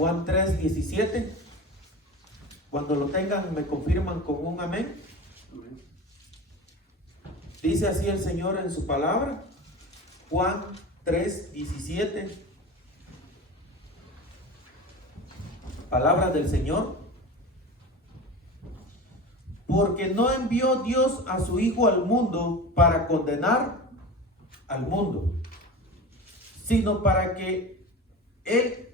Juan 3:17. Cuando lo tengan me confirman con un amén. Dice así el Señor en su palabra. Juan 3:17. Palabra del Señor. Porque no envió Dios a su Hijo al mundo para condenar al mundo, sino para que el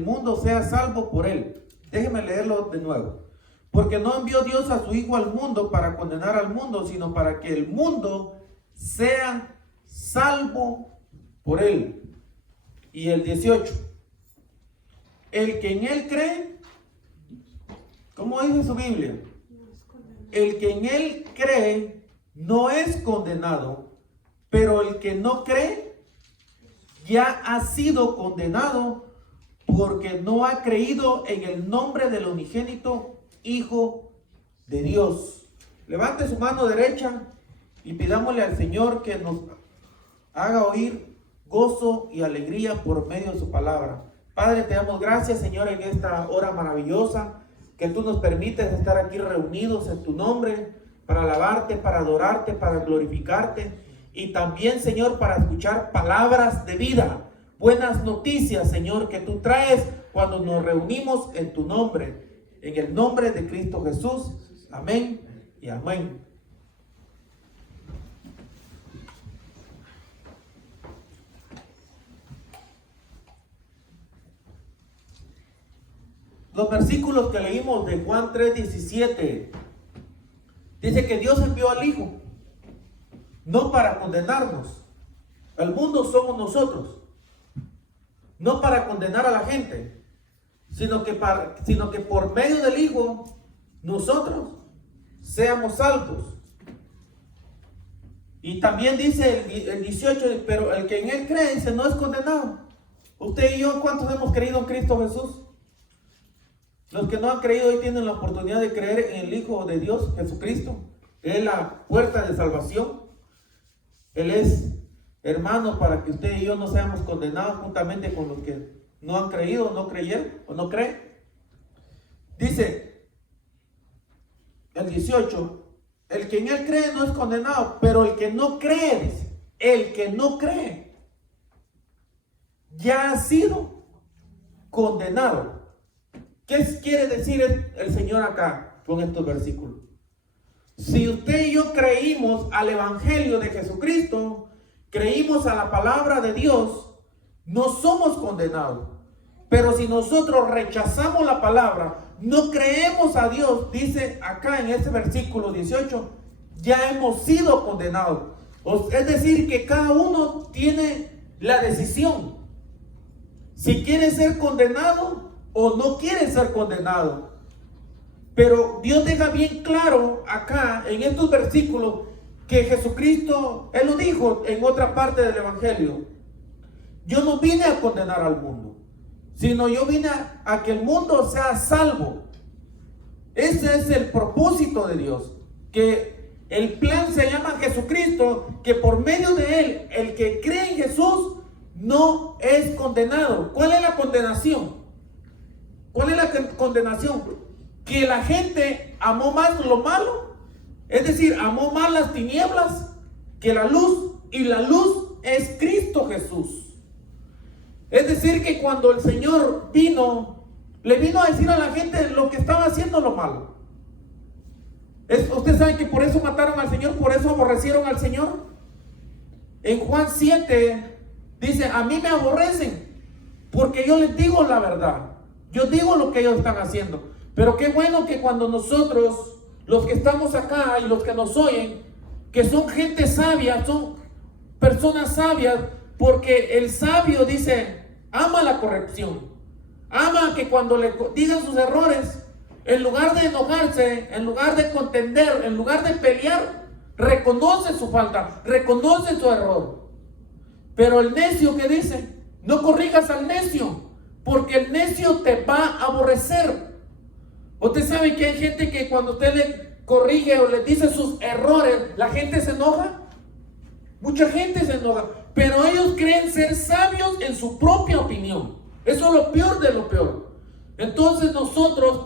mundo sea salvo por él. Déjeme leerlo de nuevo. Porque no envió Dios a su Hijo al mundo para condenar al mundo, sino para que el mundo sea salvo por él. Y el 18. El que en él cree, ¿cómo dice su Biblia? El que en él cree no es condenado, pero el que no cree ya ha sido condenado porque no ha creído en el nombre del unigénito Hijo de Dios. Levante su mano derecha y pidámosle al Señor que nos haga oír gozo y alegría por medio de su palabra. Padre, te damos gracias, Señor, en esta hora maravillosa que tú nos permites estar aquí reunidos en tu nombre para alabarte, para adorarte, para glorificarte y también, Señor, para escuchar palabras de vida, buenas noticias, Señor, que tú traes cuando nos reunimos en tu nombre. En el nombre de Cristo Jesús. Amén y amén. Los versículos que leímos de Juan 3:17 dice que Dios envió al Hijo no para condenarnos. El mundo somos nosotros. No para condenar a la gente, sino que por medio del Hijo nosotros seamos salvos. Y también dice el 18, pero el que en él cree dice, no es condenado. Usted y yo, ¿cuántos hemos creído en Cristo Jesús? Los que no han creído hoy tienen la oportunidad de creer en el Hijo de Dios, Jesucristo. Él es la puerta de salvación. Él es hermano para que usted y yo no seamos condenados juntamente con los que no han creído, no creyeron o no creen. Dice el 18, el que en él cree no es condenado, pero el que no cree, dice, el que no cree ya ha sido condenado. ¿Qué quiere decir el Señor acá con estos versículos? Si usted y yo creímos al Evangelio de Jesucristo, creímos a la palabra de Dios, no somos condenados. Pero si nosotros rechazamos la palabra, no creemos a Dios, dice acá en este versículo 18, ya hemos sido condenados. Es decir, que cada uno tiene la decisión si quiere ser condenado o no quiere ser condenado. Pero Dios deja bien claro acá en estos versículos que Jesucristo, Él lo dijo en otra parte del Evangelio: yo no vine a condenar al mundo, sino yo vine a que el mundo sea salvo. Ese es el propósito de Dios, que el plan se llama Jesucristo, que por medio de Él, el que cree en Jesús no es condenado. ¿Cuál es la condenación? ¿Cuál es la condenación? Que la gente amó más lo malo, es decir, amó más las tinieblas que la luz, y la luz es Cristo Jesús. Es decir, que cuando el Señor vino, le vino a decir a la gente lo que estaba haciendo lo malo. Usted sabe que por eso mataron al Señor, por eso aborrecieron al Señor. En Juan 7 dice: a mí me aborrecen porque yo les digo la verdad, yo digo lo que ellos están haciendo. Pero qué bueno que cuando nosotros, los que estamos acá y los que nos oyen, que son gente sabia, son personas sabias, porque el sabio dice, ama la corrección, ama que cuando le digan sus errores, en lugar de enojarse, en lugar de contender, en lugar de pelear, reconoce su falta, reconoce su error. Pero el necio, ¿qué dice? No corrijas al necio, porque el necio te va a aborrecer. Usted sabe que hay gente que cuando usted le corrige o le dice sus errores, la gente se enoja. Mucha gente se enoja. pero ellos creen ser sabios en su propia opinión. Eso es lo peor de lo peor. Entonces nosotros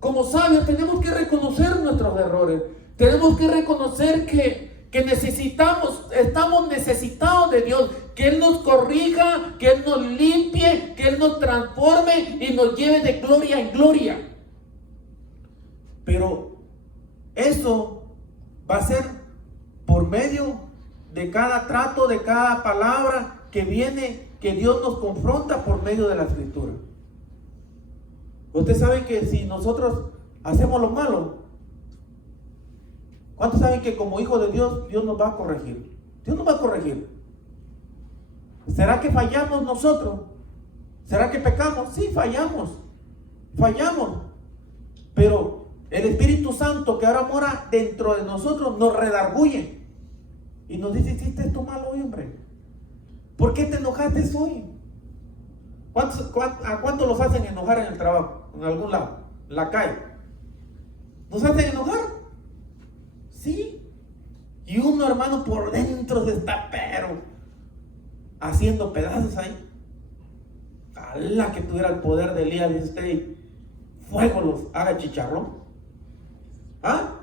como sabios tenemos que reconocer nuestros errores. Tenemos que reconocer que estamos necesitados de Dios, que Él nos corrija, que Él nos limpie, que Él nos transforme y nos lleve de gloria en gloria. Pero eso va a ser por medio de cada trato, de cada palabra que viene, que Dios nos confronta por medio de la Escritura. Usted sabe que si nosotros hacemos lo malo, ¿cuántos saben que como hijos de Dios, Dios nos va a corregir? Dios nos va a corregir. ¿Será que fallamos nosotros? ¿Será que pecamos? Sí, fallamos. Pero el Espíritu Santo que ahora mora dentro de nosotros nos redarguye y nos dice: hiciste esto malo hoy, hombre. ¿Por qué te enojaste hoy? ¿A cuántos los hacen enojar en el trabajo? En algún lado, en la calle. ¿Nos hacen enojar? Sí. Y uno, hermano, por dentro se está pero haciendo pedazos ahí. Ojalá que tuviera el poder de Elías, dice usted, y fuego los haga chicharrón. ¿Ah?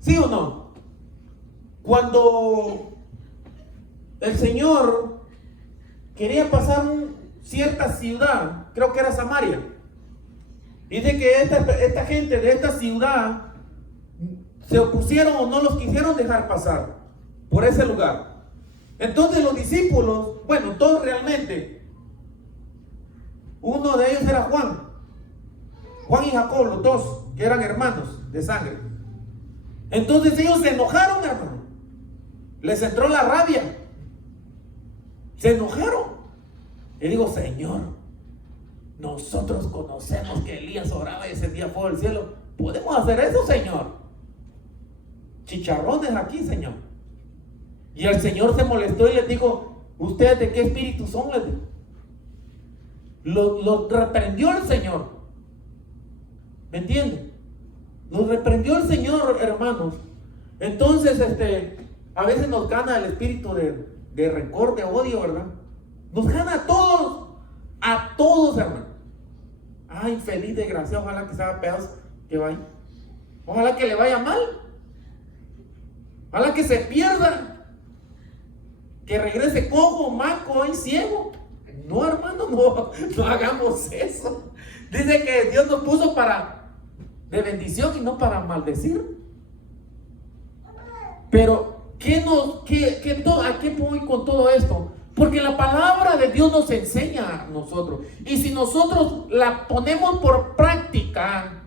¿Sí o no? Cuando el Señor quería pasar cierta ciudad, creo que era Samaria, dice que esta gente de esta ciudad se opusieron o no los quisieron dejar pasar por ese lugar. Entonces los discípulos, bueno, todos realmente, uno de ellos era Juan y Jacob, los dos, que eran hermanos de sangre. Entonces ellos se enojaron, hermano. Les entró la rabia. Se enojaron. Y digo: Señor, nosotros conocemos que Elías oraba y descendía fuego del cielo. ¿Podemos hacer eso, Señor? Chicharrones aquí, Señor. Y el Señor se molestó y les dijo: ¿ustedes de qué espíritu son? Les dijo. Los reprendió el Señor. ¿Me entienden? Nos reprendió el Señor, hermanos. Entonces, a veces nos gana el espíritu de rencor, de odio, ¿verdad? Nos gana a todos, hermano. Ay, infeliz, desgraciado, ojalá que se haga pedazos, que vaya. Ojalá que le vaya mal. Ojalá que se pierda. Que regrese cojo, manco y ciego. No, hermano, no hagamos eso. Dice que Dios nos puso de bendición y no para maldecir. Pero, ¿a qué voy con todo esto? Porque la palabra de Dios nos enseña a nosotros. Y si nosotros la ponemos por práctica,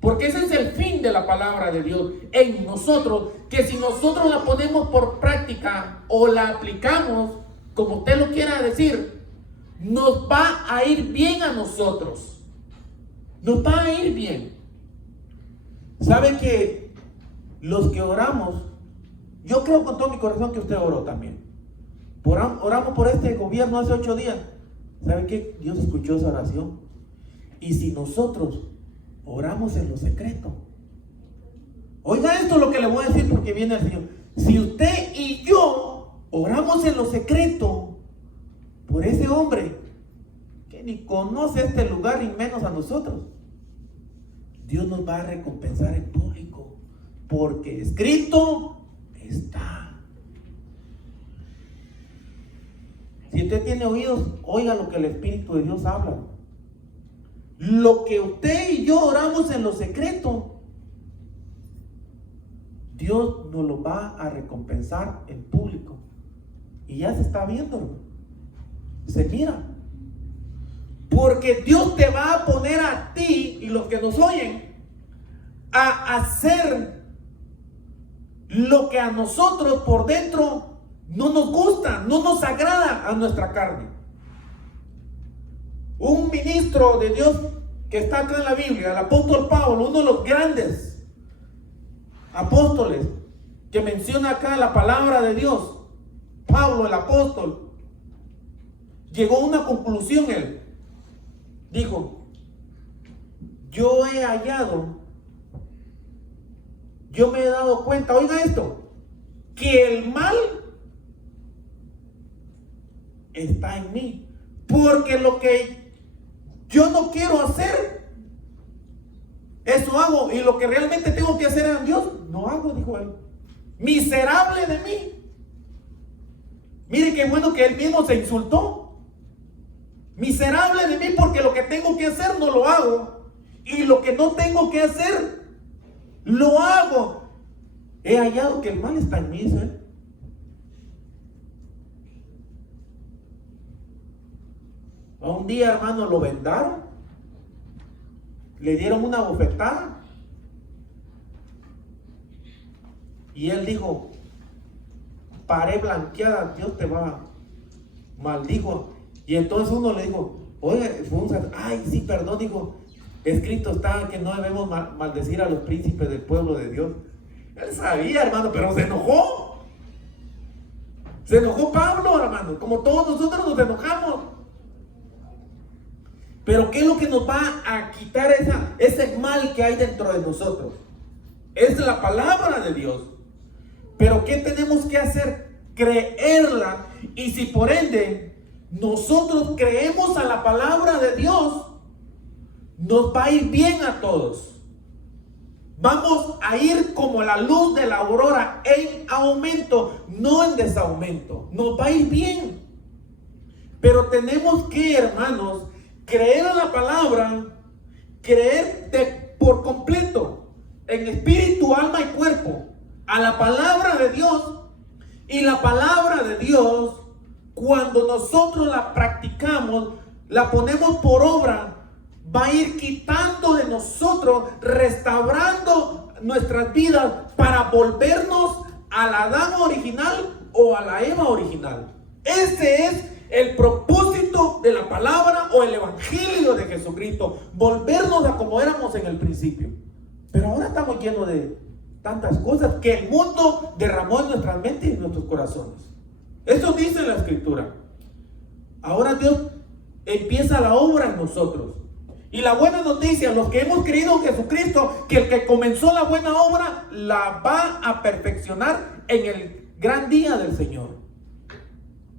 porque ese es el fin de la palabra de Dios en nosotros, que si nosotros la ponemos por práctica o la aplicamos, como usted lo quiera decir, nos va a ir bien a nosotros. Nos va a ir bien. ¿Saben que los que oramos, yo creo con todo mi corazón que usted oró también? Oramos por este gobierno hace 8 días. ¿Saben qué? Dios escuchó esa oración. Y si nosotros oramos en lo secreto, oiga esto lo que le voy a decir porque viene el Señor. Si usted y yo oramos en lo secreto por ese hombre que ni conoce este lugar y menos a nosotros, Dios nos va a recompensar en público, porque escrito está. Si usted tiene oídos, oiga lo que el Espíritu de Dios habla. Lo que usted y yo oramos en lo secreto, Dios nos lo va a recompensar en público. Y ya se está viendo, se mira. Porque Dios te va a poner a ti y los que nos oyen a hacer lo que a nosotros por dentro no nos gusta, no nos agrada a nuestra carne. Un ministro de Dios que está acá en la Biblia, el apóstol Pablo, uno de los grandes apóstoles que menciona acá la palabra de Dios, Pablo el apóstol, llegó a una conclusión. Él dijo: yo he hallado, yo me he dado cuenta, oiga esto, que el mal está en mí. Porque lo que yo no quiero hacer, eso hago. Y lo que realmente tengo que hacer en Dios, no hago, dijo él. Miserable de mí. Mire qué bueno que él mismo se insultó. Miserable de mí, porque lo que tengo que hacer no lo hago. Y lo que no tengo que hacer, lo hago. He hallado que el mal está en mí, ¿sí? Un día, hermano, lo vendaron, le dieron una bofetada y él dijo: pared blanqueada, Dios te va, maldijo. Y entonces uno le dijo: oye, ay, sí, perdón, dijo, escrito está que no debemos maldecir a los príncipes del pueblo de Dios. Él sabía, hermano, pero se enojó. Se enojó Pablo, hermano, como todos nosotros nos enojamos. Pero ¿qué es lo que nos va a quitar ese mal que hay dentro de nosotros? Es la palabra de Dios. Pero ¿qué tenemos que hacer? Creerla. Y si por ende nosotros creemos a la palabra de Dios, nos va a ir bien a todos. Vamos a ir como la luz de la aurora, en aumento, no en desaumento. Nos va a ir bien. Pero tenemos que, hermanos, creer a la palabra, creer por completo, en espíritu, alma y cuerpo, a la palabra de Dios. Y la palabra de Dios, cuando nosotros la practicamos, la ponemos por obra, va a ir quitando de nosotros, restaurando nuestras vidas para volvernos al Adán original o a la Eva original. Ese es el propósito de la palabra o el evangelio de Jesucristo, volvernos a como éramos en el principio. Pero ahora estamos llenos de tantas cosas que el mundo derramó en nuestras mentes y en nuestros corazones. Eso dice la Escritura. Ahora Dios empieza la obra en nosotros. Y la buena noticia, los que hemos creído en Jesucristo, que el que comenzó la buena obra la va a perfeccionar en el gran día del Señor.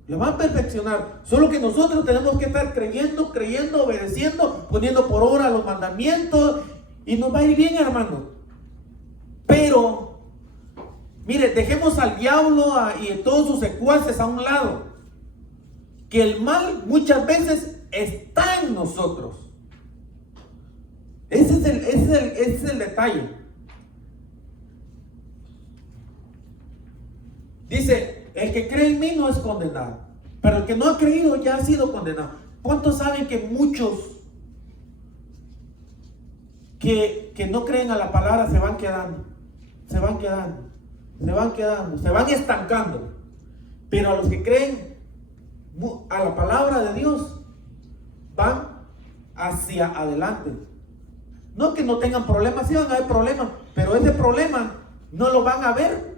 La va a perfeccionar. Solo que nosotros tenemos que estar creyendo, obedeciendo, poniendo por obra los mandamientos, y nos va a ir bien, hermano. Pero mire, dejemos al diablo y a todos sus secuaces a un lado, que el mal muchas veces está en nosotros. Ese es el detalle. Dice: el que cree en mí no es condenado, pero el que no ha creído ya ha sido condenado. ¿Cuántos saben que muchos que no creen a la palabra se van quedando, se van estancando? Pero a los que creen a la palabra de Dios, van hacia adelante. No que no tengan problemas, sí van a haber problemas, pero ese problema no lo van a ver,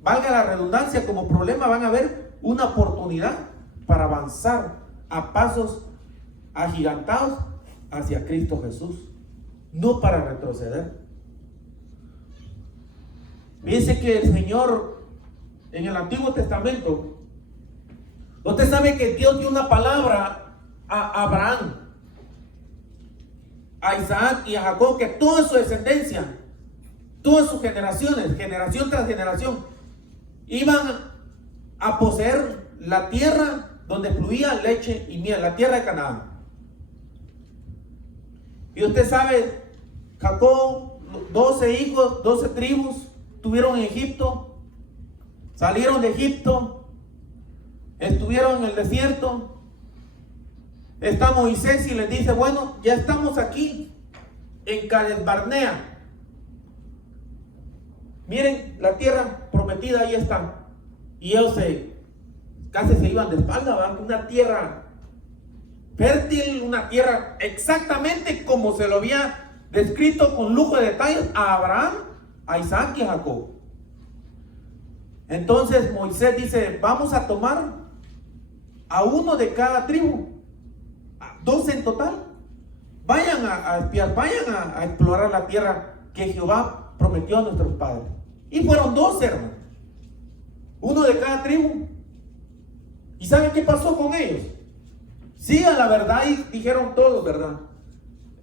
valga la redundancia, como problema, van a ver una oportunidad para avanzar a pasos agigantados hacia Cristo Jesús, no para retroceder. Dice que el Señor en el Antiguo Testamento, usted sabe que Dios dio una palabra a Abraham, a Isaac y a Jacob, que toda su descendencia, todas sus generaciones, generación tras generación, iban a poseer la tierra donde fluía leche y miel, la tierra de Canaán. Y usted sabe, Jacob, 12 hijos, 12 tribus tuvieron en Egipto, salieron de Egipto, estuvieron en el desierto. Está Moisés y les dice: bueno, ya estamos aquí en Cades Barnea. Miren, la tierra prometida ahí está. Y ellos casi se iban de espalda, ¿verdad? Una tierra fértil, una tierra exactamente como se lo había descrito con lujo de detalles a Abraham, a Isaac y a Jacob. Entonces Moisés dice: vamos a tomar a uno de cada tribu, 12 en total. Vayan a espiar, vayan a explorar la tierra que Jehová prometió a nuestros padres. Y fueron 12, hermanos, uno de cada tribu. ¿Y saben qué pasó con ellos? Sí, a la verdad, y dijeron todos, ¿verdad?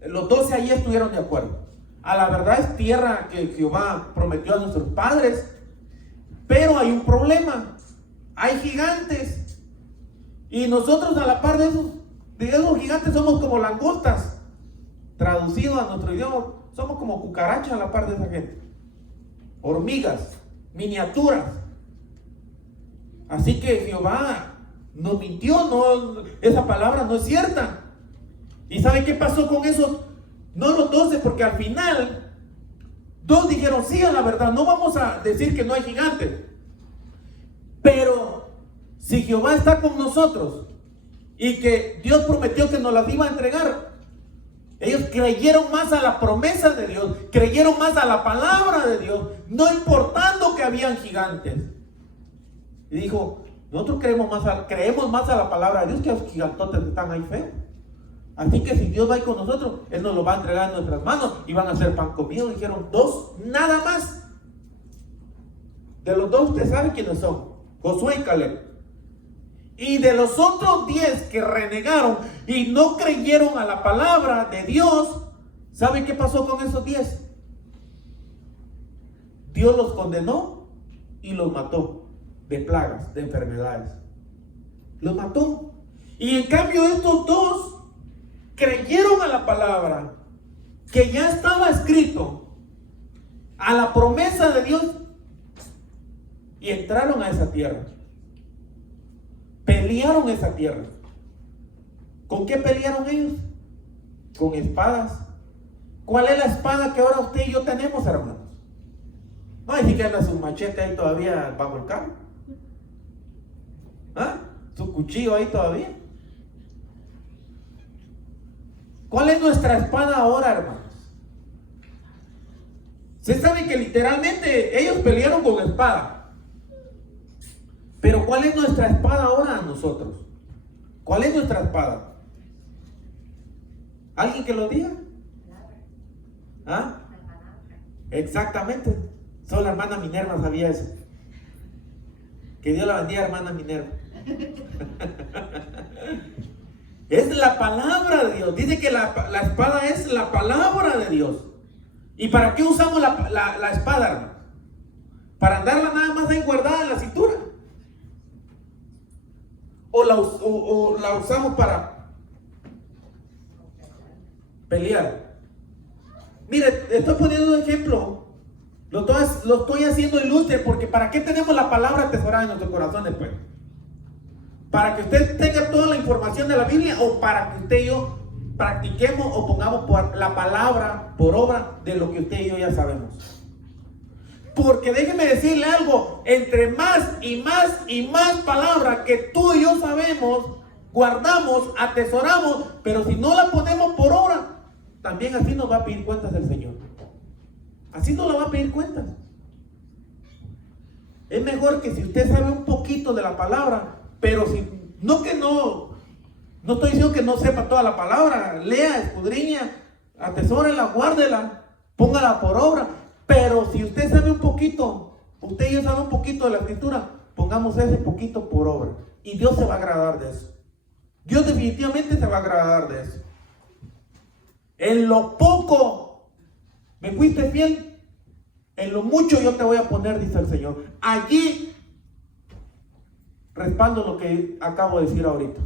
Los 12 ahí estuvieron de acuerdo. A la verdad es tierra que Jehová prometió a nuestros padres, pero hay un problema. Hay gigantes. Y nosotros a la par de esos gigantes somos como langostas. Traducido a nuestro idioma, somos como cucarachas a la par de esa gente. Hormigas, miniaturas. Así que Jehová nos mintió, no, esa palabra no es cierta. ¿Y saben qué pasó con esos? No los 12, porque al final, 2 dijeron sí a la verdad, no vamos a decir que no hay gigantes. Pero si Jehová está con nosotros y que Dios prometió que nos las iba a entregar, ellos creyeron más a la promesa de Dios, creyeron más a la palabra de Dios, no importando que habían gigantes. Y dijo, nosotros creemos más a la palabra de Dios que a los gigantotes que están ahí feos. Así que si Dios va ahí con nosotros, Él nos lo va a entregar en nuestras manos y van a hacer pan comido. Dijeron 2, nada más. De los 2 usted sabe quiénes son, Josué y Caleb. Y de los otros 10 que renegaron y no creyeron a la palabra de Dios, ¿sabe qué pasó con esos 10? Dios los condenó y los mató de plagas, de enfermedades. Los mató. Y en cambio estos 2 creyeron a la palabra que ya estaba escrito, a la promesa de Dios, y entraron a esa tierra. Pelearon esa tierra. ¿Con qué pelearon ellos? Con espadas. ¿Cuál es la espada que ahora usted y yo tenemos, hermanos? No hay que anda su machete ahí todavía bajo el carro. ¿Ah? Su cuchillo ahí todavía. ¿Cuál es nuestra espada ahora, hermanos? Se sabe que literalmente ellos pelearon con espada. Pero ¿cuál es nuestra espada ahora a nosotros? ¿Cuál es nuestra espada? ¿Alguien que lo diga? ¿Ah? Exactamente. Solo la hermana Minerva sabía eso. Que Dios la bendiga, hermana Minerva. Es la palabra de Dios. Dice que la espada es la palabra de Dios. ¿Y para qué usamos la espada, hermano? Para andarla nada más ahí guardada en la cintura. O la usamos para pelear. Mire, estoy poniendo un ejemplo. Lo estoy haciendo ilustre porque ¿para qué tenemos la palabra atesorada en nuestro corazón después? ¿Para que usted tenga toda la información de la Biblia o para que usted y yo practiquemos o pongamos por la palabra por obra de lo que usted y yo ya sabemos? Porque déjeme decirle algo, entre más y más y más palabras que tú y yo sabemos, guardamos, atesoramos, pero si no la ponemos por obra, también así nos va a pedir cuentas el Señor. Así nos la va a pedir cuentas. Es mejor que si usted sabe un poquito de la palabra, pero si no estoy diciendo que no sepa toda la palabra, lea, escudriña, atesórela, guárdela, póngala por obra. Pero si usted sabe un poquito, usted y yo sabe un poquito de la escritura, pongamos ese poquito por obra. Y Dios se va a agradar de eso. Dios definitivamente se va a agradar de eso. En lo poco me fuiste fiel, en lo mucho yo te voy a poner, dice el Señor. Allí respaldo lo que acabo de decir ahorita.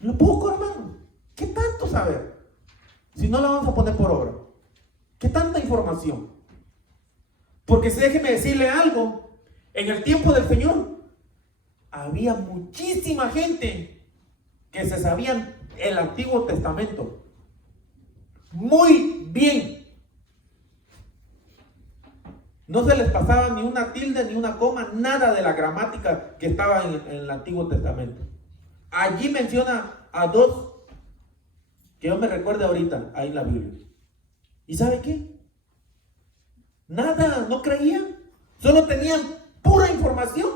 Lo poco, hermano. ¿Qué tanto saber? Si no la vamos a poner por obra. ¿Qué tanta información? Porque déjeme decirle algo. En el tiempo del Señor había muchísima gente que se sabían el Antiguo Testamento muy bien. No se les pasaba ni una tilde ni una coma, nada de la gramática que estaba en el Antiguo Testamento. Allí menciona a 2 que yo me recuerde ahorita ahí en la Biblia. ¿Y sabe qué? Nada, no creían. Solo tenían pura información,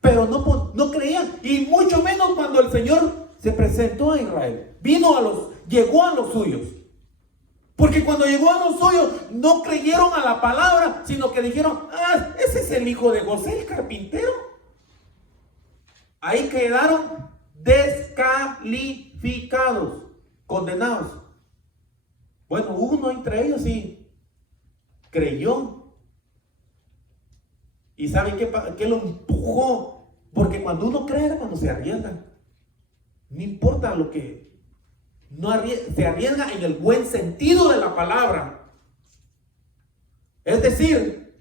pero no creían. Y mucho menos cuando el Señor se presentó a Israel. Llegó a los suyos. Porque cuando llegó a los suyos, no creyeron a la palabra, sino que dijeron, ese es el hijo de José, el carpintero. Ahí quedaron descalificados, condenados. Bueno, uno entre ellos sí creyó. ¿Y saben qué lo empujó? Porque cuando uno cree, hermano, se arriesga. No importa lo que... se arriesga en el buen sentido de la palabra. Es decir,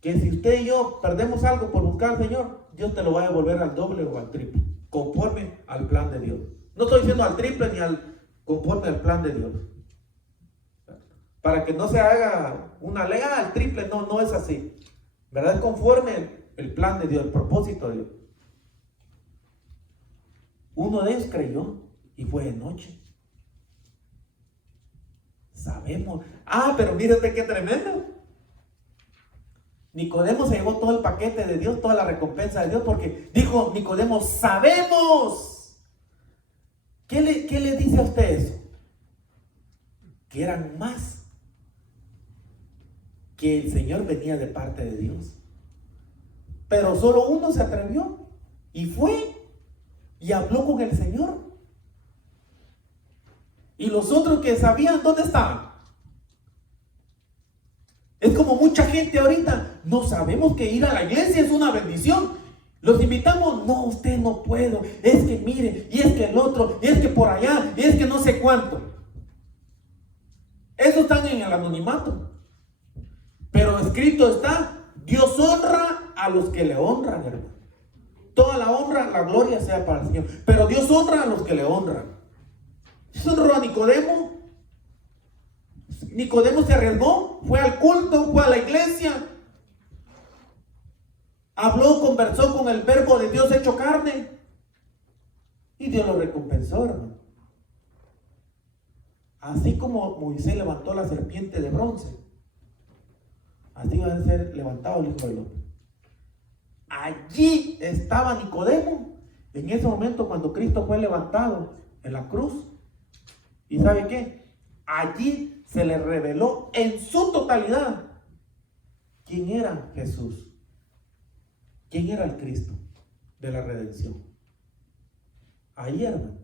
que si usted y yo perdemos algo por buscar al Señor, Dios te lo va a devolver al doble o al triple, conforme al plan de Dios. No estoy diciendo al triple ni conforme al plan de Dios. Para que no se haga una ley al triple, no es así. ¿Verdad? Es conforme el plan de Dios, el propósito de Dios. Uno de ellos creyó y fue de noche. Sabemos. Pero mírate qué tremendo. Nicodemo se llevó todo el paquete de Dios, toda la recompensa de Dios, porque dijo Nicodemo, sabemos. ¿Qué le dice a usted eso? Que eran más, que el Señor venía de parte de Dios. Pero solo uno se atrevió y fue y habló con el Señor. Y los otros que sabían, ¿dónde estaban? Es como mucha gente ahorita, no sabemos que ir a la iglesia es una bendición. Los invitamos, no, usted no puedo, es que mire, y es que el otro, y es que por allá, y es que no sé cuánto. Eso están en el anonimato. Pero escrito está, Dios honra a los que le honran, hermano. Toda la honra, la gloria sea para el Señor. Pero Dios honra a los que le honran. Dios honró a Nicodemo. Nicodemo se arriesgó, fue al culto, fue a la iglesia, habló, conversó con el verbo de Dios hecho carne y Dios lo recompensó, hermano. Así como Moisés levantó la serpiente de bronce, así va a ser levantado el Hijo del Hombre. Allí estaba Nicodemo en ese momento cuando Cristo fue levantado en la cruz. ¿Y sabe qué? Allí se le reveló en su totalidad quién era Jesús, quién era el Cristo de la redención. Ahí, hermano,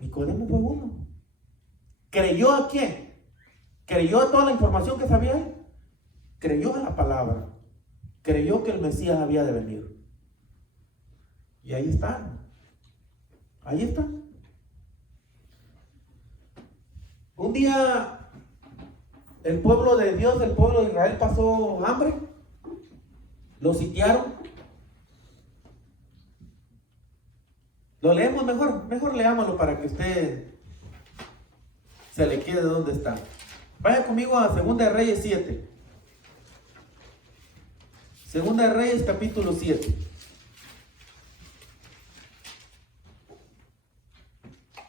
Nicodemo fue uno. ¿Creyó a quién? ¿Creyó a toda la información que sabía él? Creyó a la palabra. Creyó que el Mesías había de venir. Y ahí está. Ahí está. Un día el pueblo de Dios, el pueblo de Israel pasó hambre. Lo sitiaron. Lo leemos mejor leámoslo para que usted se le quede donde está. Vaya conmigo a 2 de Reyes 7. 2 de Reyes capítulo 7.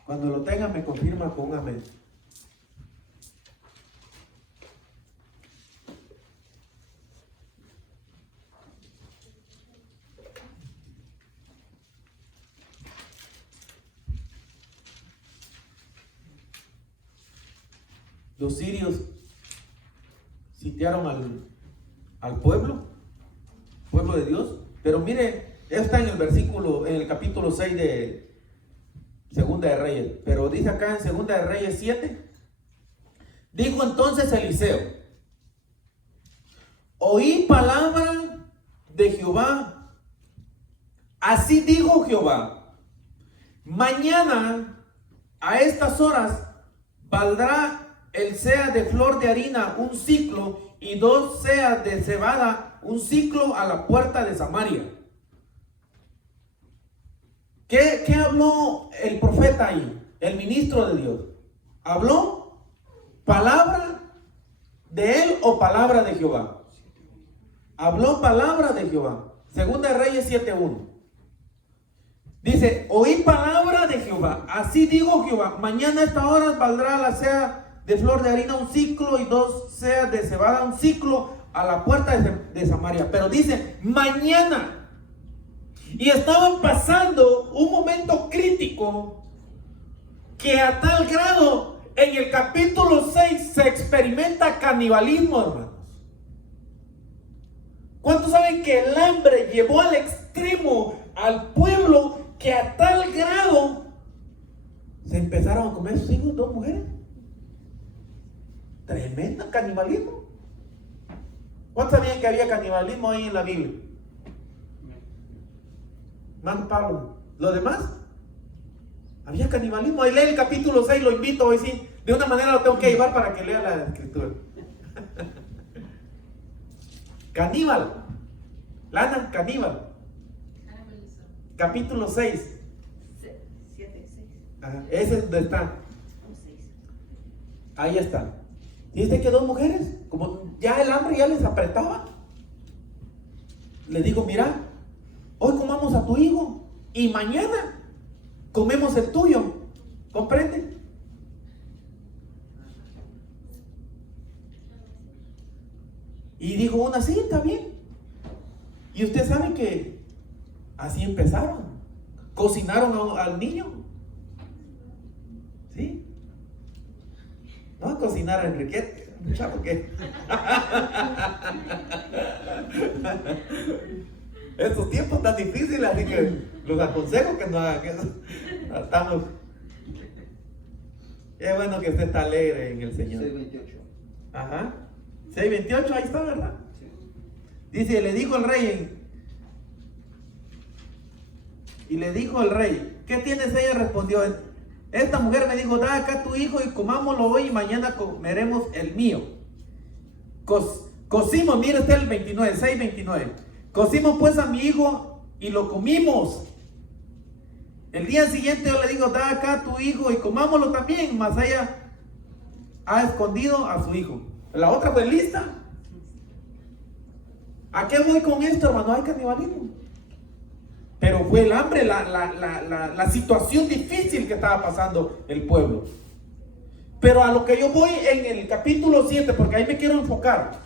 Cuando lo tenga me confirma con un amén. Los sirios sitiaron al pueblo de Dios. Pero mire, está en el capítulo 6 de Segunda de Reyes. Pero dice acá en Segunda de Reyes 7. Dijo entonces Eliseo: oí palabra de Jehová. Así dijo Jehová: mañana a estas horas valdrá el seah de flor de harina un ciclo y 2 seas de cebada un ciclo a la puerta de Samaria. ¿Qué habló el profeta ahí? El ministro de Dios. ¿Habló palabra de él o palabra de Jehová? Habló palabra de Jehová. Segunda de Reyes 7:1. Dice: oí palabra de Jehová. Así dijo Jehová: mañana a esta hora valdrá la seah de flor de harina un ciclo y 2 seas de cebada un ciclo a la puerta de Samaria. Pero dice mañana. Y estaban pasando un momento crítico que a tal grado en el capítulo 6 se experimenta canibalismo, hermanos. ¿Cuántos saben que el hambre llevó al extremo al pueblo, que a tal grado se empezaron a comer sus hijos 2 mujeres? Tremendo canibalismo. ¿Cuántos sabían que había canibalismo ahí en la Biblia? Más Pablo. ¿Lo demás? Había canibalismo. Ahí lee el capítulo 6, lo invito hoy sí. De una manera lo tengo que llevar para que lea la escritura. Caníbal. Lana, caníbal. Capítulo 6. 7, 6. Ese es donde está. Ahí está. Y que 2 mujeres, como ya el hambre ya les apretaba, le digo, mira, hoy comamos a tu hijo y mañana comemos el tuyo. ¿Comprende? Y dijo una, sí, está bien. Y usted sabe que así empezaron. Cocinaron al niño. ¿Sí? No a cocinar a Enriquete, chavo, ¿qué? Estos tiempos tan difíciles, así que los aconsejo que no hagan eso. Estamos. Qué bueno que usted está alegre en el Señor. 6:28. Ajá. 6:28, ahí está, ¿verdad? Sí. Dice, le dijo el rey, ¿qué tienes? Ella respondió, esta mujer me dijo, da acá tu hijo y comámoslo hoy y mañana comeremos el mío. Cocimos, mire usted el 29, 6:29. Cocimos pues a mi hijo y lo comimos. El día siguiente yo le digo, da acá tu hijo y comámoslo también, mas ella ha escondido a su hijo. La otra fue lista. ¿A qué voy con esto, hermano? Hay canibalismo. Pero fue el hambre, la situación difícil que estaba pasando el pueblo. Pero a lo que yo voy en el capítulo 7, porque ahí me quiero enfocar.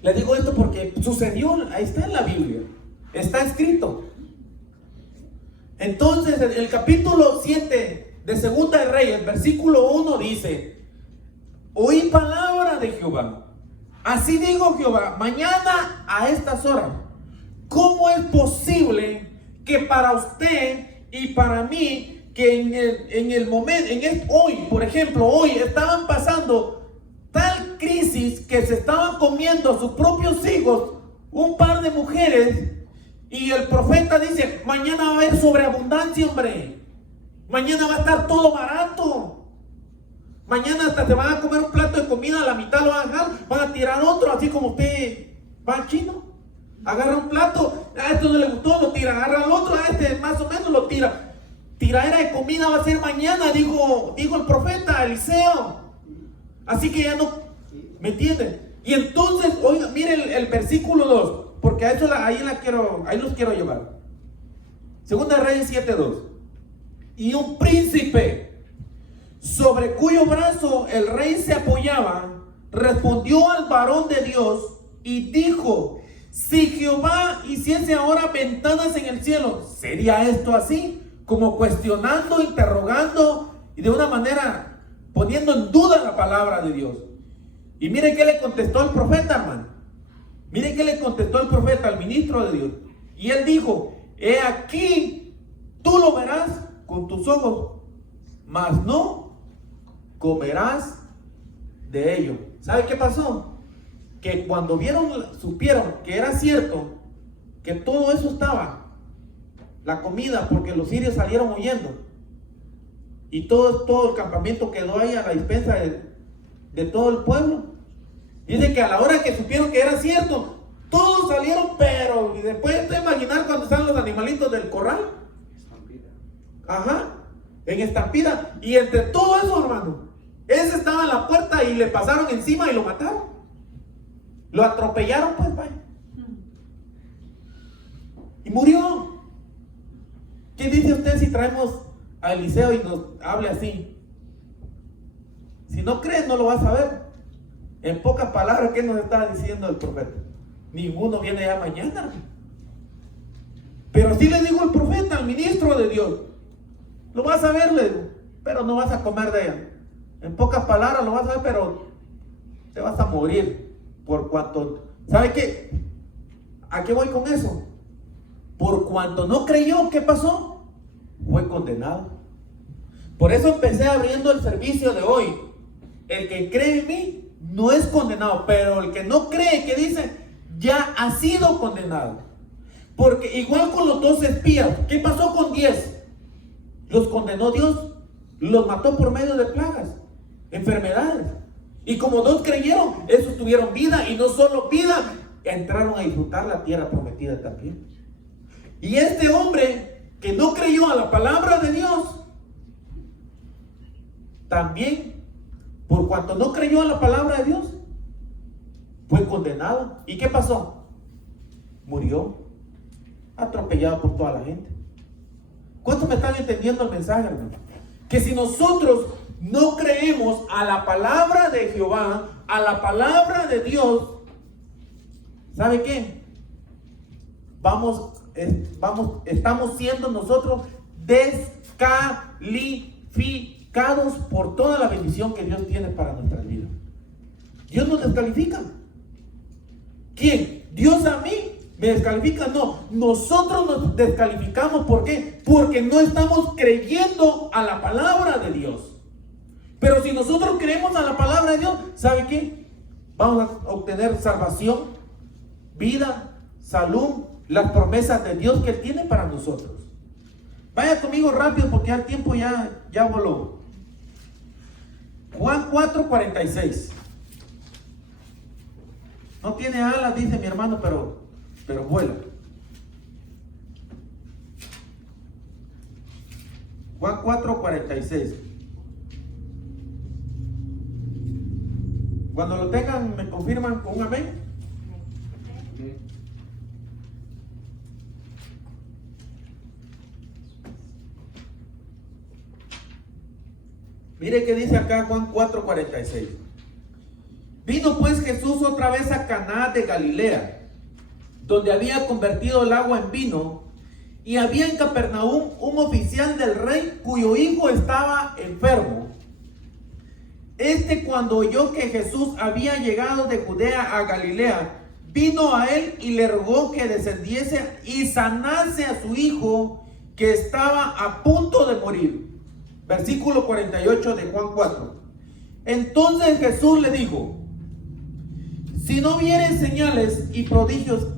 Le digo esto porque sucedió, ahí está en la Biblia. Está escrito. Entonces, el capítulo 7 de Segunda de Reyes, versículo 1 dice: oí palabra de Jehová. Así dijo Jehová, mañana a estas horas, ¿cómo es posible que para usted y para mí, que en el momento, hoy, por ejemplo, hoy estaban pasando tal crisis que se estaban comiendo a sus propios hijos un par de mujeres, y el profeta dice, mañana va a haber sobreabundancia, hombre, mañana va a estar todo barato, mañana hasta se van a comer un plato de comida, a la mitad lo van a dejar, van a tirar otro, así como usted va al chino, agarra un plato, a esto no le gustó, lo tira, agarra el otro, a este más o menos lo tira. Tiradera de comida va a ser mañana, dijo el profeta Eliseo. Así que ya no, ¿me entienden? Y entonces, oiga, mire el versículo 2, porque a eso ahí los quiero llevar. Segunda de Reyes 7:2. Y un príncipe, sobre cuyo brazo el rey se apoyaba, respondió al varón de Dios y dijo: si Jehová hiciese ahora ventanas en el cielo, ¿sería esto así? Como cuestionando, interrogando y de una manera poniendo en duda la palabra de Dios. Y mire qué le contestó el profeta, hermano. Mire qué le contestó el profeta al ministro de Dios. Y él dijo: he aquí, tú lo verás con tus ojos, mas no comerás de ello. ¿Sabe qué pasó? Que cuando supieron que era cierto, que todo eso estaba, la comida, porque los sirios salieron huyendo, y todo el campamento quedó ahí a la dispensa de todo el pueblo. Dice que a la hora que supieron que era cierto, todos salieron, pero y después te imaginar cuando están los animalitos del corral. Estampida. Ajá, en estampida. Y entre todo eso, hermano, ese estaba en la puerta y le pasaron encima y lo mataron. Lo atropellaron, pues, vaya. Y murió. ¿Qué dice usted si traemos a Eliseo y nos hable así? Si no crees, no lo vas a ver. En pocas palabras, ¿qué nos está diciendo el profeta? Ninguno viene ya mañana. Pero sí le digo al profeta, al ministro de Dios, lo vas a ver, le digo, pero no vas a comer de ella. En pocas palabras lo vas a ver, pero te vas a morir. Por cuanto, ¿sabe qué? ¿A qué voy con eso? Por cuanto no creyó, ¿qué pasó? Fue condenado. Por eso empecé abriendo el servicio de hoy. El que cree en mí no es condenado, pero el que no cree, que dice, ya ha sido condenado. Porque igual con los 12 espías, ¿qué pasó con 10? Los condenó Dios, los mató por medio de plagas, enfermedades. Y como 2 creyeron, esos tuvieron vida, y no solo vida, entraron a disfrutar la tierra prometida también. Y este hombre que no creyó a la palabra de Dios, también, por cuanto no creyó a la palabra de Dios, fue condenado. ¿Y qué pasó? Murió, atropellado por toda la gente. ¿Cuántos me están entendiendo el mensaje, hermano? Que si nosotros no creemos a la palabra de Jehová, a la palabra de Dios, ¿sabe qué? Estamos siendo nosotros descalificados por toda la bendición que Dios tiene para nuestras vidas. Dios nos descalifica. ¿Quién? ¿Dios a mí me descalifica? No, nosotros nos descalificamos. ¿Por qué? Porque no estamos creyendo a la palabra de Dios. Pero si nosotros creemos a la palabra de Dios, ¿sabe qué? Vamos a obtener salvación, vida, salud, las promesas de Dios que Él tiene para nosotros. Vaya conmigo rápido porque el tiempo ya voló. Juan 4:46. No tiene alas, dice mi hermano, pero vuela. Juan 4:46. Cuando lo tengan, me confirman con un amén. Mire que dice acá Juan 4:46. Vino pues Jesús otra vez a Caná de Galilea, donde había convertido el agua en vino, y había en Capernaum un oficial del rey cuyo hijo estaba enfermo. Cuando oyó que Jesús había llegado de Judea a Galilea, vino a él y le rogó que descendiese y sanase a su hijo, que estaba a punto de morir. Versículo 48 de Juan 4. Entonces Jesús le dijo: si no vieren señales y prodigios,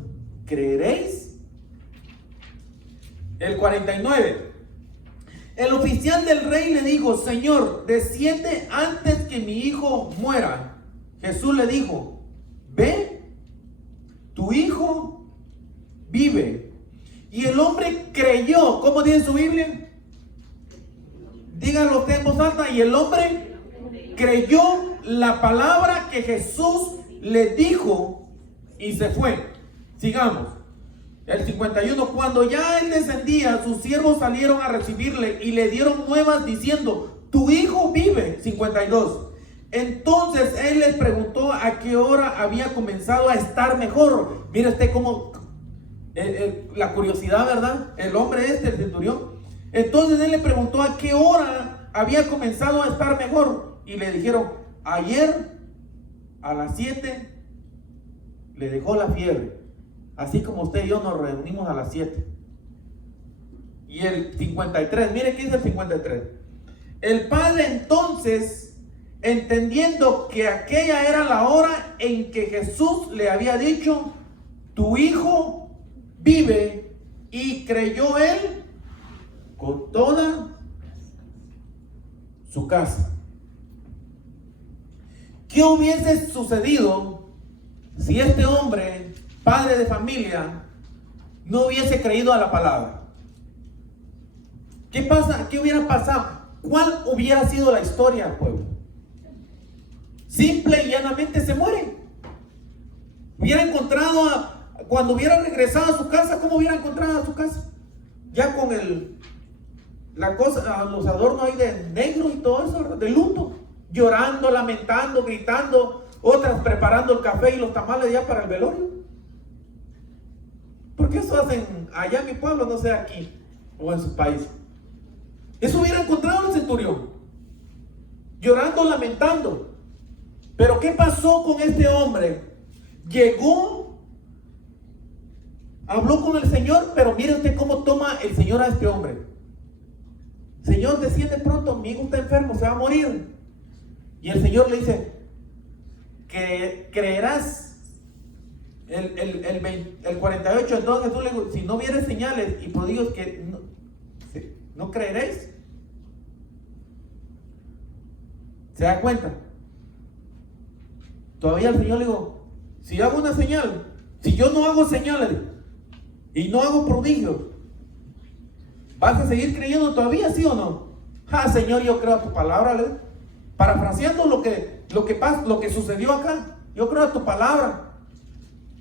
¿creeréis? El 49. El oficial del rey le dijo: Señor, desciende antes que mi hijo muera. Jesús le dijo: ve, tu hijo vive. Y el hombre creyó. ¿Cómo dice su Biblia? Dígalo usted en voz alta. Y el hombre creyó la palabra que Jesús le dijo y se fue. Sigamos. El 51. Cuando ya él descendía, sus siervos salieron a recibirle y le dieron nuevas diciendo: tu hijo vive. 52. Entonces él les preguntó a qué hora había comenzado a estar mejor. Mire usted cómo la curiosidad, ¿verdad? El hombre el centurión. Entonces él le preguntó a qué hora había comenzado a estar mejor. Y le dijeron: ayer a las 7 le dejó la fiebre. Así como usted y yo nos reunimos a las 7. Y el 53, mire qué dice el 53. El padre entonces, entendiendo que aquella era la hora en que Jesús le había dicho: tu hijo vive, y creyó él con toda su casa. ¿Qué hubiese sucedido si este hombre, padre de familia, no hubiese creído a la palabra? ¿Qué pasa? ¿Qué hubiera pasado? ¿Cuál hubiera sido la historia del pueblo? Simple y llanamente se muere. Hubiera encontrado, cuando hubiera regresado a su casa, ¿cómo hubiera encontrado a su casa? Ya con los adornos ahí de negro y todo eso, de luto, llorando, lamentando, gritando, otras preparando el café y los tamales ya para el velorio. Porque eso hacen allá en mi pueblo, no sé aquí o en su país. Eso hubiera encontrado el centurión, llorando, lamentando. Pero ¿qué pasó con este hombre? Llegó Habló con el Señor, pero mire usted cómo toma el Señor a este hombre. Señor, desciende pronto, mi hijo está enfermo, se va a morir. Y el Señor le dice, que creerás. El 48, entonces Jesús le dijo, si no vieres señales y prodigios que no creeréis. ¿Se da cuenta? Todavía el Señor le dijo, si hago una señal, si yo no hago señales y no hago prodigios, ¿vas a seguir creyendo todavía, sí o no? Señor, yo creo a tu palabra, ¿le? Parafraseando lo que sucedió acá, yo creo a tu palabra.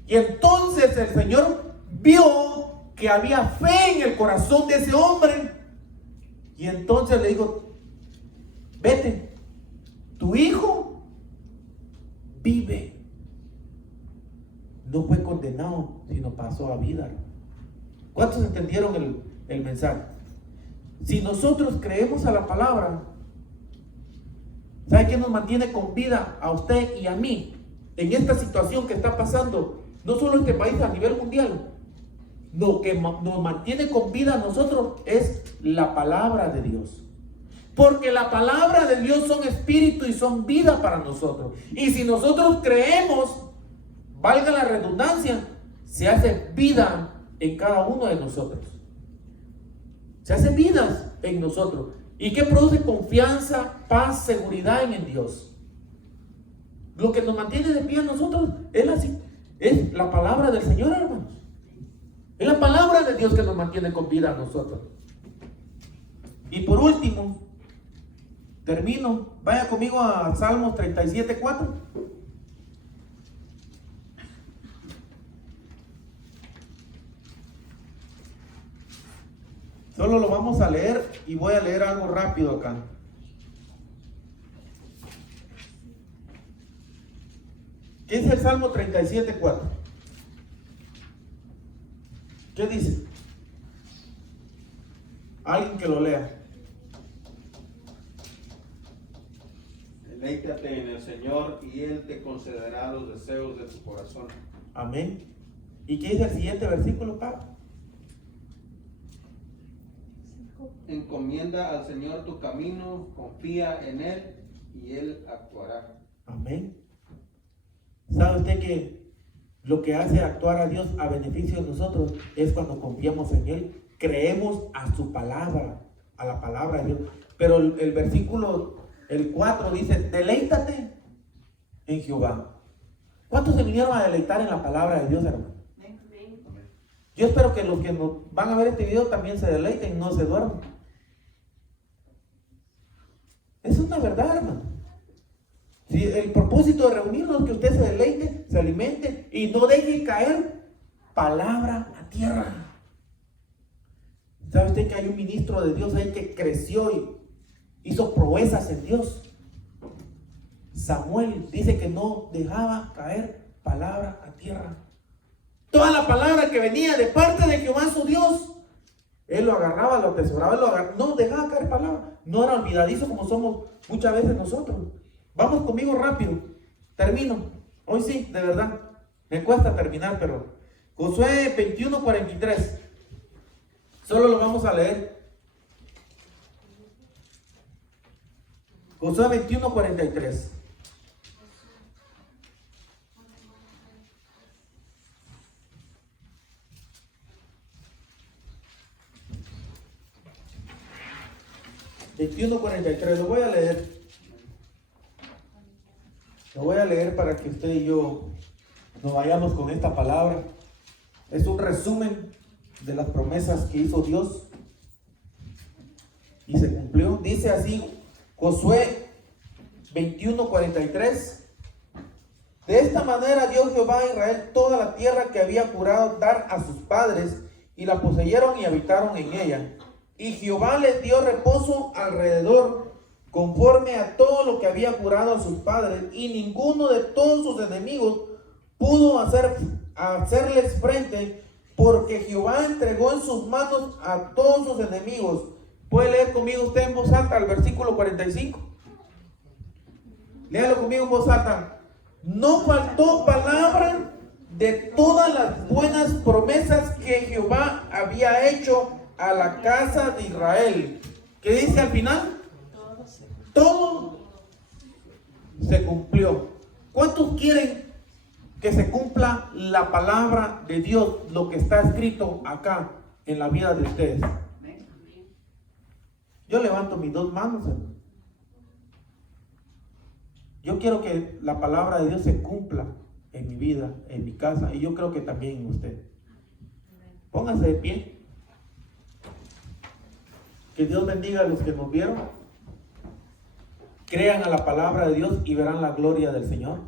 Y entonces el Señor vio que había fe en el corazón de ese hombre. Y entonces le dijo, vete, tu hijo vive. No fue condenado, sino pasó a vida. ¿Cuántos entendieron el mensaje? Si nosotros creemos a la palabra, ¿sabe qué nos mantiene con vida a usted y a mí en esta situación que está pasando? No solo este país, a nivel mundial. Lo que nos mantiene con vida a nosotros es la palabra de Dios. Porque la palabra de Dios son espíritu y son vida para nosotros. Y si nosotros creemos, valga la redundancia, se hace vida en cada uno de nosotros. Se hace vida en nosotros. ¿Y qué produce? Confianza, paz, seguridad en Dios. Lo que nos mantiene de pie a nosotros es la palabra del Señor, hermanos. Es la palabra de Dios que nos mantiene con vida a nosotros. Y por último, termino. Vaya conmigo a Salmos 37:4. Solo lo vamos a leer y voy a leer algo rápido acá. ¿Qué es el Salmo 37:4? ¿Qué dice? Alguien que lo lea. Deleítate en el Señor y Él te concederá los deseos de tu corazón. Amén. ¿Y qué dice el siguiente versículo, Pablo? Encomienda al Señor tu camino, confía en Él y Él actuará. Amén. ¿Sabe usted que lo que hace actuar a Dios a beneficio de nosotros es cuando confiamos en Él? Creemos a su palabra, a la palabra de Dios. Pero el versículo, el 4 dice, deleítate en Jehová. ¿Cuántos se vinieron a deleitar en la palabra de Dios, hermano? Yo espero que los que nos van a ver este video también se deleiten y no se duerman. Eso es una verdad, hermano. Si el propósito de reunirnos es que usted se deleite, se alimente y no deje caer palabra a tierra. ¿Sabe usted que hay un ministro de Dios ahí que creció y hizo proezas en Dios? Samuel dice que no dejaba caer palabra a tierra. Toda la palabra que venía de parte de Jehová su Dios, él lo agarraba, lo atesoraba, no dejaba caer palabra. No era olvidadizo como somos muchas veces nosotros. Vamos conmigo rápido. Termino. Hoy sí, de verdad. Me cuesta terminar, pero Josué 21:43. Solo lo vamos a leer. Josué 21:43. Lo voy a leer. Lo voy a leer para que usted y yo nos vayamos con esta palabra. Es un resumen de las promesas que hizo Dios y se cumplió. Dice así Josué 21:43. De esta manera dio Jehová a Israel toda la tierra que había jurado dar a sus padres, y la poseyeron y habitaron en ella. Y Jehová les dio reposo alrededor, conforme a todo lo que había jurado a sus padres, y ninguno de todos sus enemigos pudo hacerles frente, porque Jehová entregó en sus manos a todos sus enemigos. ¿Puede leer conmigo usted en voz alta el versículo 45? Léalo conmigo en voz alta. No faltó palabra de todas las buenas promesas que Jehová había hecho a la casa de Israel. ¿Qué dice al final? Todo se cumplió. ¿Cuántos quieren que se cumpla la palabra de Dios, lo que está escrito acá en la vida de ustedes? Yo levanto mis dos manos, hermano. Yo quiero que la palabra de Dios se cumpla en mi vida, en mi casa, y yo creo que también en usted. Pónganse de pie. Que Dios bendiga a los que nos vieron. Crean a la palabra de Dios y verán la gloria del Señor.